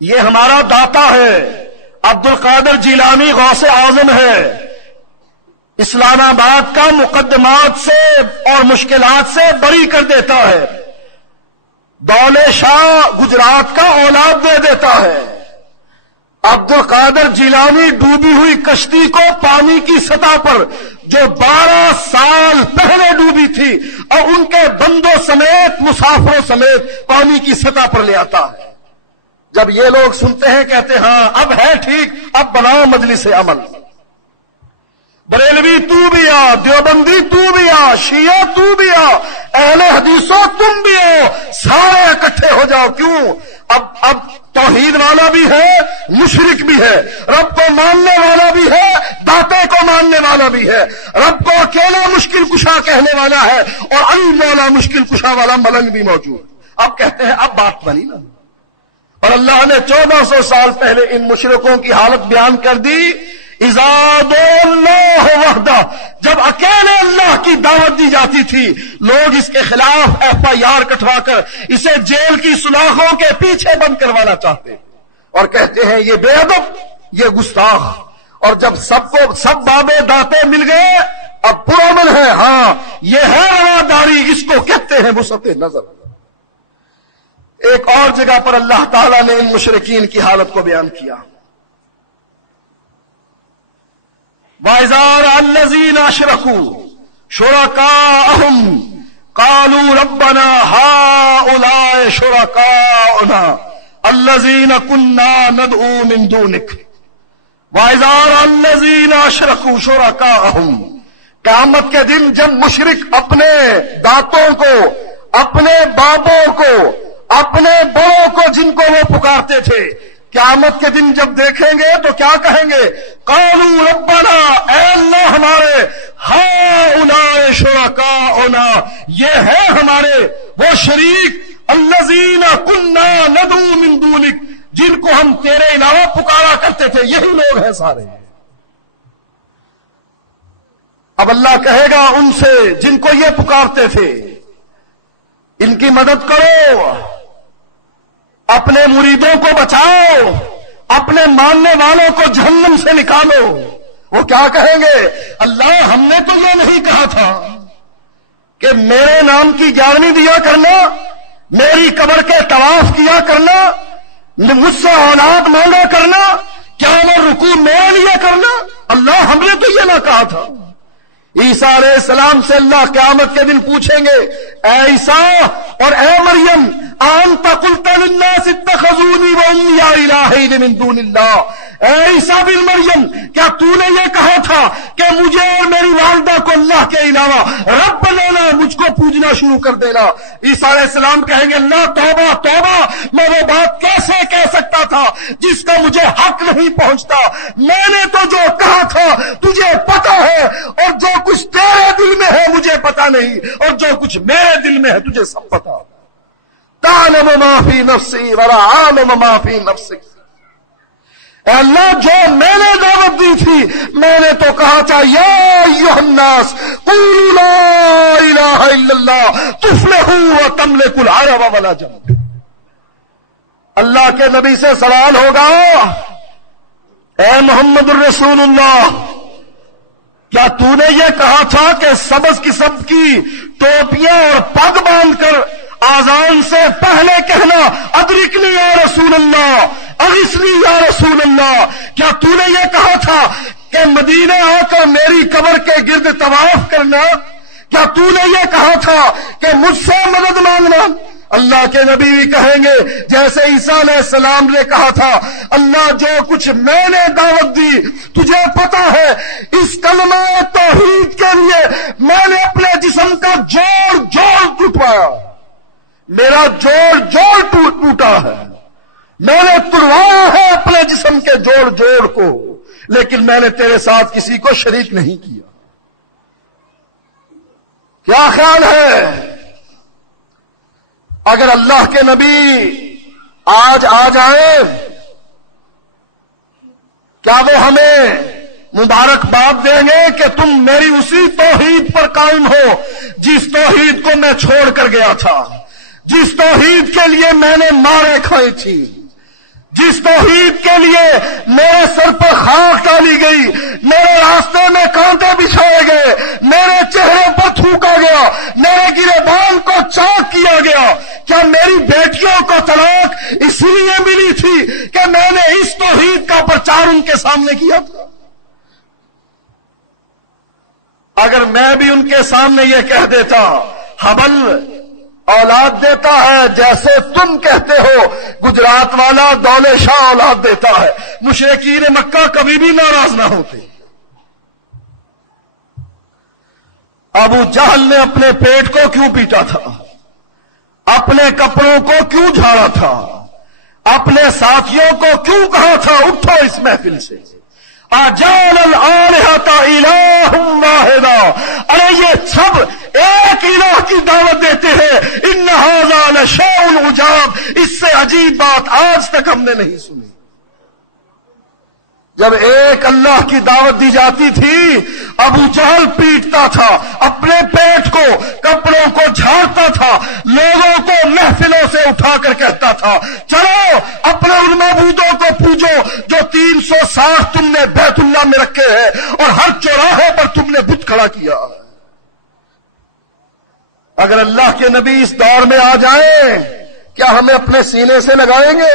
یہ ہمارا داتا ہے، عبد القادر جیلانی غوث اعظم ہے، اسلام آباد کا مقدمات سے اور مشکلات سے بری کر دیتا ہے، دولے شاہ گجرات کا اولاد دے دیتا ہے، عبد القادر جیلانی ڈوبی ہوئی کشتی کو پانی کی سطح پر جو 12 سال پہلے ڈوبی تھی اور ان کے بندوں سمیت مسافروں سمیت پانی کی سطح پر لے آتا ہے۔ جب یہ لوگ سنتے ہیں کہتے ہاں اب ہے ٹھیک، اب بناؤ مجلس عمل، بریلوی تو بھی آ، دیوبندی تو بھی آ، شیعہ تو بھی آ، اہل حدیثوں تم بھی ہو، سارے اکٹھے ہو جاؤ۔ کیوں؟ اب توحید والا بھی ہے، مشرک بھی ہے، رب کو ماننے والا بھی ہے، داتے کو ماننے والا بھی ہے، رب کو اکیلا مشکل کشا کہنے والا ہے اور علی مولا مشکل کشا والا ملنگ بھی موجود۔ اب کہتے ہیں اب بات بنی نا، اور اللہ نے 1400 سال پہلے ان مشرکوں کی حالت بیان کر دی، اذا دعوا اللہ وحدہ، جب اکیلے اللہ کی دعوت دی جاتی تھی، لوگ اس کے خلاف FIR کٹوا کر اسے جیل کی سلاخوں کے پیچھے بند کروانا چاہتے اور کہتے ہیں یہ بے ادب، یہ گستاخ۔ اور جب سب بابے داتے مل گئے اب پرامن ہے. ہاں یہ ہے رواداری, اس کو کہتے ہیں وسعت نظر. ایک اور جگہ پر اللہ تعالیٰ نے ان مشرکین کی حالت کو بیان کیا. وَإِذَا رَأَى الَّذِينَ أَشْرَكُوا شُرَكَاءَهُمْ قَالُوا رَبَّنَا هَؤُلَاءِ شُرَكَاؤُنَا الَّذِينَ كُنَّا نَدْعُو مِن دُونِكَ. وَإِذَا رَأَى الَّذِينَ أَشْرَكُوا شُرَكَاءَهُمْ, قیامت کے دن جب مشرک اپنے داتوں کو, اپنے بابوں کو, اپنے بڑوں کو جن کو وہ پکارتے تھے, قیامت کے دن جب دیکھیں گے تو کیا کہیں گے؟ قالوا ربنا, اے اللہ ہمارے, ہؤلاء شرکاؤنا, یہ ہے ہمارے وہ شریک, الذین کنا ندعو من دونک, جن کو ہم تیرے علاوہ پکارا کرتے تھے, یہی لوگ ہیں سارے. اب اللہ کہے گا ان سے جن کو یہ پکارتے تھے, ان کی مدد کرو, اپنے مریدوں کو بچاؤ, اپنے ماننے والوں کو جہنم سے نکالو. وہ کیا کہیں گے؟ اللہ ہم نے تو یہ نہیں کہا تھا کہ میرے نام کی 11ویں دیا کرنا, میری قبر کے طواف کیا کرنا, مجھ سے اولاد مانگا کرنا, کیا وہ رکوع میرے لیے کرنا. اللہ ہم نے تو یہ نہ کہا تھا. عیسیٰ علیہ السلام سے اللہ قیامت کے دن پوچھیں گے, اے عیسیٰ اور اے مریم, انت قلت للناس اتخذونی وأمی الہین من دون اللہ, اے عیسیٰ بن مریم کیا تو نے یہ کہا تھا کہ مجھے اور میری والدہ کو اللہ کے علاوہ رب بنانا, مجھ کو پوجنا شروع کر دینا. عیسیٰ علیہ السلام کہیں گے اللہ توبہ توبہ, میں وہ بات کیسے کہہ سکتا تھا جس کا مجھے حق نہیں پہنچتا. میں نے تو جو کہا تھا تجھے پتا ہے, اور جو کچھ تیرے دل میں ہے مجھے پتا نہیں, اور جو کچھ میرے دل میں ہے تجھے سب پتا. تعلم ما فی نفسی ولا اعلم ما فی نفسک. اے اللہ جو میں نے دعوت دی تھی میں نے تو کہا تھا یا ایھا الناس قولوا لا الہ الا اللہ تفلحوا وتملکوا العرب والعجم. اللہ کے نبی سے سوال ہوگا, اے محمد الرسول اللہ, کیا تو نے یہ کہا تھا کہ سبز قسم کی ٹوپیاں اور پگ باندھ کر آذان سے پہلے کہنا ادرکنی یا رسول اللہ, اغثنی یا رسول اللہ, کیا تو نے یہ کہا تھا کہ مدینہ آ کر میری قبر کے گرد طواف کرنا, کیا تو نے یہ کہا تھا کہ مجھ سے مدد مانگنا. اللہ کے نبی بھی کہیں گے جیسے عیسیٰ علیہ السلام نے کہا تھا, اللہ جو کچھ میں نے دعوت دی تجھے پتا ہے, اس کلمہ توحید کے لیے میں نے اپنے جسم کا جوڑ جوڑ ٹوٹوایا, میرا جوڑ ٹوٹا ہے, میں نے توڑوایا ہے اپنے جسم کے جوڑ کو, لیکن میں نے تیرے ساتھ کسی کو شریک نہیں کیا. کیا خیال ہے اگر اللہ کے نبی آج آ جائیں, کیا وہ ہمیں مبارکباد دیں گے کہ تم میری اسی توحید پر قائم ہو جس توحید کو میں چھوڑ کر گیا تھا, جس توحید کے لیے میں نے مارے کھائی تھی, جس توحید کے لیے میرے سر پر خاک ڈالی گئی, میرے راستے میں کانٹے بچھائے گئے, میرے چہرے پر تھوکا گیا, میرے گریبان کو چاک کیا گیا. کیا میری بیٹیوں کو طلاق اس لیے ملی تھی کہ میں نے اس توحید کا پرچار ان کے سامنے کیا تھا؟ اگر میں بھی ان کے سامنے یہ کہہ دیتا حبل اولاد دیتا ہے جیسے تم کہتے ہو گجرات والا دولے شاہ اولاد دیتا ہے, مشرکین مکہ کبھی بھی ناراض نہ ہوتے. ابو جہل نے اپنے پیٹ کو کیوں پیٹا تھا, اپنے کپڑوں کو کیوں جھاڑا تھا, اپنے ساتھیوں کو کیوں کہا تھا اٹھو اس محفل سے, اجعل الآلہۃ الہ واحدا, ارے یہ سب ایک الہ کی دعوت دیتے ہیں, ان ھذا لشیء عجاب, اس سے عجیب بات آج تک ہم نے نہیں سنی. جب ایک اللہ کی دعوت دی جاتی تھی ابو جہل پیٹتا تھا, اپنے پیٹ کو کپڑوں کو جھاڑتا تھا, لوگوں کو محفلوں سے اٹھا کر کہتا تھا چلو اپنے ان معبودوں کو پوجو جو 360 تم نے بیت اللہ میں رکھے ہیں اور ہر چوراہے پر تم نے بت کھڑا کیا. اگر اللہ کے نبی اس دور میں آ جائیں, کیا ہمیں اپنے سینے سے لگائیں گے؟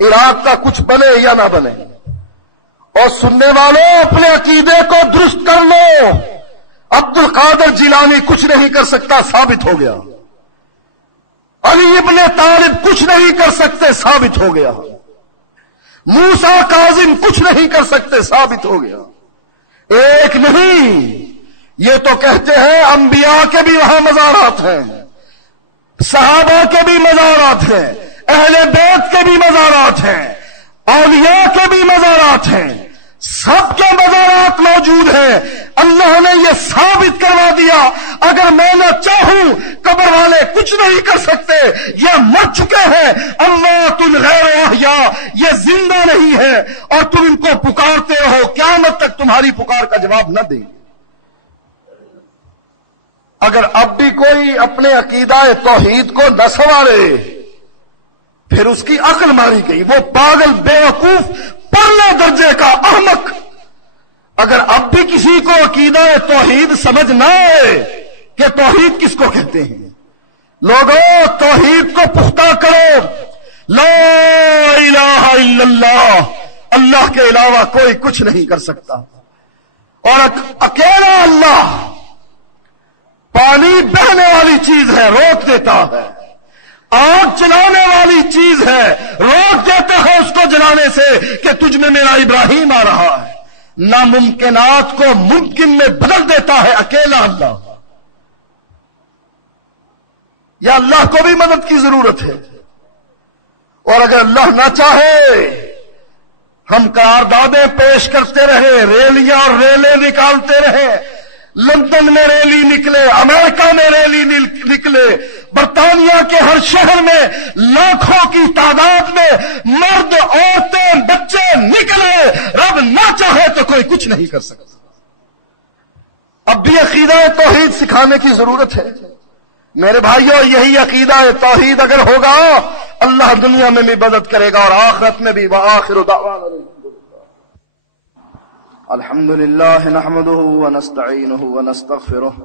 عراق کا کچھ بنے یا نہ بنے. اور سننے والوں, اپنے عقیدے کو درست کر لو. عبد القادر جیلانی کچھ نہیں کر سکتا, ثابت ہو گیا. علی ابن طالب کچھ نہیں کر سکتے, ثابت ہو گیا. موسیٰ کاظم کچھ نہیں کر سکتے, ثابت ہو گیا. ایک نہیں, یہ تو کہتے ہیں انبیاء کے بھی وہاں مزارات ہیں, صحابہ کے بھی مزارات ہیں, اہل بیت کے بھی مزارات ہیں, اولیاء کے بھی مزارات ہیں, سب کے مزارات موجود ہیں. اللہ نے یہ ثابت کروا دیا, اگر میں نہ چاہوں قبر والے کچھ نہیں کر سکتے, یہ مر چکے ہیں. اموات غیر احیاء, یہ زندہ نہیں ہے, اور تم ان کو پکارتے رہو, قیامت تک تمہاری پکار کا جواب نہ دیں. اگر اب بھی کوئی اپنے عقیدہ توحید کو نہ سنوارے, پھر اس کی عقل ماری گئی. وہ پاگل, بیوقوف, پرلے درجے کا احمق. اگر اب بھی کسی کو عقیدہ توحید سمجھ نہ آئے کہ توحید کس کو کہتے ہیں, لوگوں توحید کو پختہ کرو. لا الہ الا اللہ, اللہ کے علاوہ کوئی کچھ نہیں کر سکتا, اور اکیلا اللہ. پانی بہنے والی چیز ہے, روک دیتا ہے. آگ جلانے والی چیز ہے, روک دیتے ہیں اس کو جلانے سے کہ تجھ میں میرا ابراہیم آ رہا ہے. ناممکنات کو ممکن میں بدل دیتا ہے اکیلا اللہ. یا اللہ کو بھی مدد کی ضرورت ہے, اور اگر اللہ نہ چاہے ہم قراردادیں پیش کرتے رہے, ریلیاں اور ریلیں نکالتے رہے. لندن میں ریلی نکلے, امریکہ میں ریلی نکلے, برطانیہ کے ہر شہر میں لاکھوں کی تعداد میں مرد, عورتیں, بچے نکلے. رب نہ چاہے تو کوئی کچھ نہیں کر سکتا. اب بھی عقیدہ توحید سکھانے کی ضرورت ہے میرے بھائیوں. یہی عقیدہ توحید اگر ہوگا, اللہ دنیا میں بھی مدد کرے گا اور آخرت میں بھی. وآخر دعوانا الحمد لله نحمده ونستعينه ونستغفره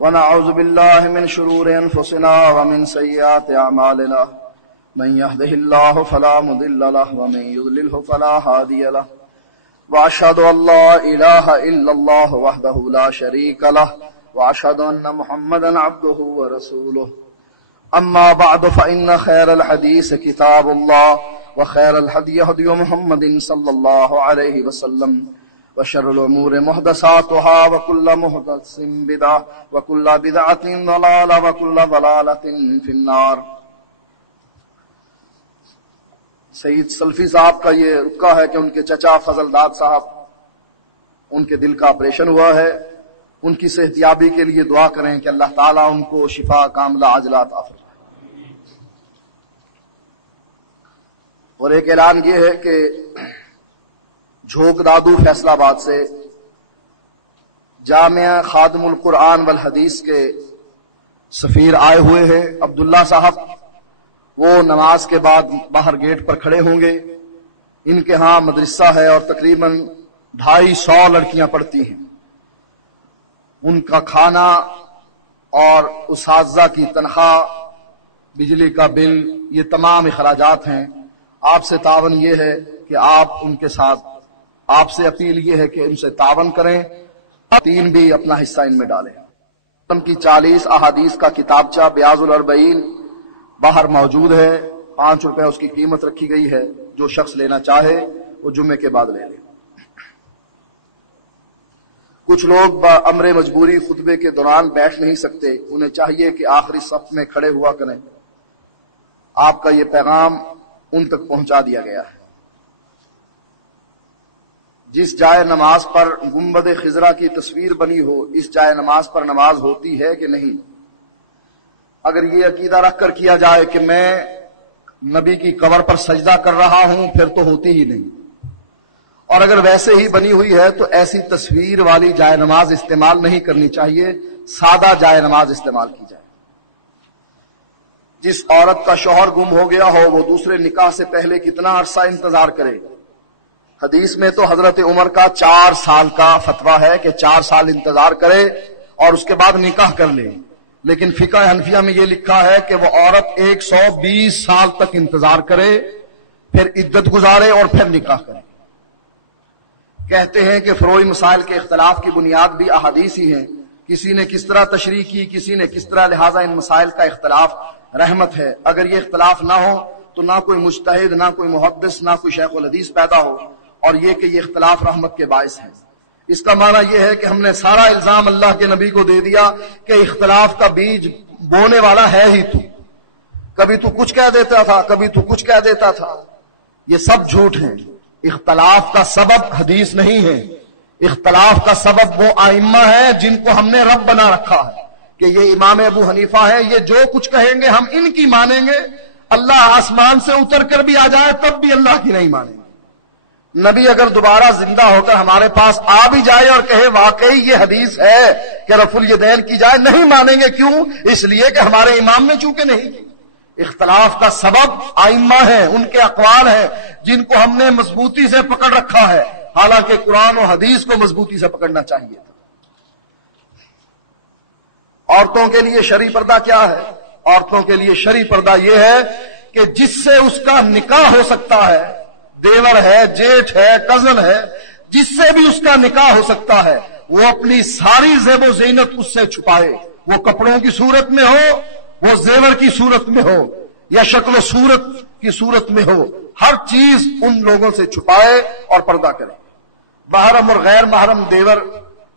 ونعوذ بالله من شرور أنفسنا ومن سيئات أعمالنا. من يهده الله فلا مضل له ومن يضلله فلا هادي له. وأشهد أن لا إله إلا الله وحده لا شريك له وأشهد أن محمدا عبده ورسوله. أما بعد فإن خير الحديث كتاب الله وخير الهدي هدي محمد صلى الله عليه وسلم وشر الأمور محدثاتها وكل محدث بدعة وكل بدعة ضلالة وكل ضلالة في النار. سید سلفی صاحب کا یہ رکا ہے کہ ان کے چچا فضل داد صاحب, ان کے دل کا آپریشن ہوا ہے. ان کی صحتیابی کے لیے دعا کریں کہ اللہ تعالیٰ ان کو شفا کاملہ عاجلہ عطا فرمائے. اور ایک اعلان یہ ہے کہ جھوک دادو فیصل آباد سے جامعہ خادم القرآن والحدیث کے سفیر آئے ہوئے ہیں عبداللہ صاحب. وہ نماز کے بعد باہر گیٹ پر کھڑے ہوں گے. ان کے ہاں مدرسہ ہے اور تقریباً 250 لڑکیاں پڑھتی ہیں. ان کا کھانا اور اساتذہ کی تنخواہ, بجلی کا بل, یہ تمام اخراجات ہیں. آپ سے تعاون یہ ہے کہ آپ ان کے ساتھ, آپ سے اپیل یہ ہے کہ ان سے تعاون کریں, تین بھی اپنا حصہ ان میں ڈالیں. کی 40 احادیث کا کتابچہ بیاض الاربعین باہر موجود ہے. 5 روپے اس کی قیمت رکھی گئی ہے. جو شخص لینا چاہے وہ جمعے کے بعد لے لے. کچھ لوگ بامر مجبوری خطبے کے دوران بیٹھ نہیں سکتے, انہیں چاہیے کہ آخری صف میں کھڑے ہوا کریں. آپ کا یہ پیغام ان تک پہنچا دیا گیا ہے. جس جائے نماز پر گنبد خضرا کی تصویر بنی ہو, اس جائے نماز پر نماز ہوتی ہے کہ نہیں؟ اگر یہ عقیدہ رکھ کر کیا جائے کہ میں نبی کی قبر پر سجدہ کر رہا ہوں, پھر تو ہوتی ہی نہیں. اور اگر ویسے ہی بنی ہوئی ہے تو ایسی تصویر والی جائے نماز استعمال نہیں کرنی چاہیے, سادہ جائے نماز استعمال کی جائے. جس عورت کا شوہر گم ہو گیا ہو, وہ دوسرے نکاح سے پہلے کتنا عرصہ انتظار کرے؟ حدیث میں تو حضرت عمر کا 4 سال کا فتویٰ ہے کہ 4 سال انتظار کرے اور اس کے بعد نکاح کر لے، لیکن فقہ حنفیہ میں یہ لکھا ہے کہ وہ عورت 120 سال تک انتظار کرے، پھر عدت گزارے اور پھر نکاح کرے۔ کہتے ہیں کہ فروعی مسائل کے اختلاف کی بنیاد بھی احادیث ہی ہیں، کسی نے کس طرح تشریح کی، کسی نے کس طرح، لہذا ان مسائل کا اختلاف رحمت ہے۔ اگر یہ اختلاف نہ ہو تو نہ کوئی مجتہد، نہ کوئی محدث، نہ کوئی شیخ الحدیث پیدا ہو، اور یہ کہ یہ اختلاف رحمت کے باعث ہے۔ اس کا معنی یہ ہے کہ ہم نے سارا الزام اللہ کے نبی کو دے دیا کہ اختلاف کا بیج بونے والا ہے ہی تو، کبھی تو کچھ کہہ دیتا تھا، کبھی تو کچھ کہہ دیتا تھا۔ یہ سب جھوٹ ہیں۔ اختلاف کا سبب حدیث نہیں ہے، اختلاف کا سبب وہ ائمہ ہیں جن کو ہم نے رب بنا رکھا ہے کہ یہ امام ابو حنیفہ ہے، یہ جو کچھ کہیں گے ہم ان کی مانیں گے، اللہ آسمان سے اتر کر بھی آ جائے تب بھی اللہ کی نہیں مانیں گے۔ نبی اگر دوبارہ زندہ ہو کر ہمارے پاس آ بھی جائے اور کہے واقعی یہ حدیث ہے کہ رفع الیدین کی جائے، نہیں مانیں گے۔ کیوں؟ اس لیے کہ ہمارے امام نے چونکہ نہیں کی۔ اختلاف کا سبب ائمہ ہیں، ان کے اقوال ہیں جن کو ہم نے مضبوطی سے پکڑ رکھا ہے، حالانکہ قرآن و حدیث کو مضبوطی سے پکڑنا چاہیے تھا۔ عورتوں کے لیے شرعی پردہ کیا ہے؟ عورتوں کے لیے شرعی پردہ یہ ہے کہ جس سے اس کا نکاح ہو سکتا ہے، دیور ہے، جیٹھ ہے، کزن ہے، جس سے بھی اس کا نکاح ہو سکتا ہے، وہ اپنی ساری زیب و زینت اس سے چھپائے، وہ کپڑوں کی صورت میں ہو، وہ زیور کی صورت میں ہو، یا شکل و صورت کی صورت میں ہو، ہر چیز ان لوگوں سے چھپائے اور پردہ کرے۔ محرم اور غیر محرم دیور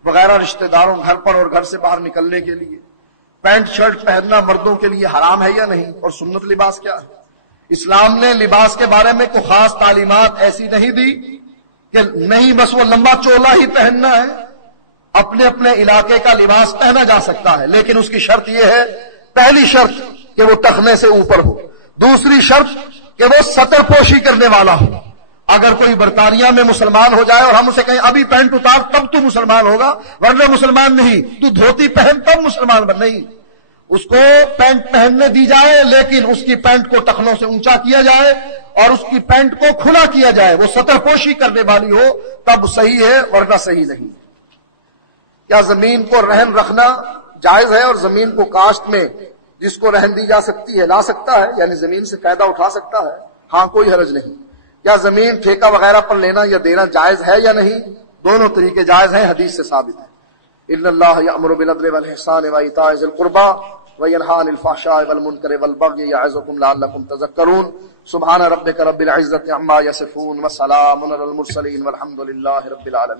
وغیرہ رشتہ داروں گھر پر اور گھر سے باہر نکلنے کے لیے پینٹ شرٹ پہننا مردوں کے لیے حرام ہے یا نہیں؟ اور سنت لباس کیا ہے؟ اسلام نے لباس کے بارے میں کوئی خاص تعلیمات ایسی نہیں دی کہ نہیں بس وہ لمبا چولا ہی پہننا ہے، اپنے اپنے علاقے کا لباس پہنا جا سکتا ہے، لیکن اس کی شرط یہ ہے، پہلی شرط کہ وہ ٹخنے سے اوپر ہو، دوسری شرط کہ وہ سطر پوشی کرنے والا ہو۔ اگر کوئی برطانیہ میں مسلمان ہو جائے اور ہم اسے کہیں ابھی پینٹ اتار تب تو مسلمان ہوگا، ورنہ مسلمان نہیں، تو دھوتی پہن تب مسلمان بن، نہیں، اس کو پینٹ پہننے دی جائے لیکن اس کی پینٹ کو ٹخنوں سے اونچا کیا جائے اور اس کی پینٹ کو کھلا کیا جائے، وہ سطر پوشی کرنے والی ہو تب صحیح ہے، ورنہ صحیح نہیں۔ کیا زمین کو رہن رکھنا جائز ہے اور زمین کو کاشت میں جس کو رہن دی جا سکتی ہے لا سکتا ہے، یعنی زمین سے فائدہ اٹھا سکتا ہے؟ ہاں، کوئی حرج نہیں۔ کیا زمین ٹھیکہ وغیرہ پر لینا یا دینا جائز ہے یا نہیں؟ دونوں طریقے جائز ہیں، حدیث سے ثابت ہے۔ ان اللہ یأمر بالعدل والإحسان وإیتاء ذی القربى وینہی عن الفحشاء والمنکر والبغی یعظکم لعلکم تذکرون۔ سبحان ربک رب العزة عما یصفون وسلام علی المرسلین والحمد للہ رب العالمین۔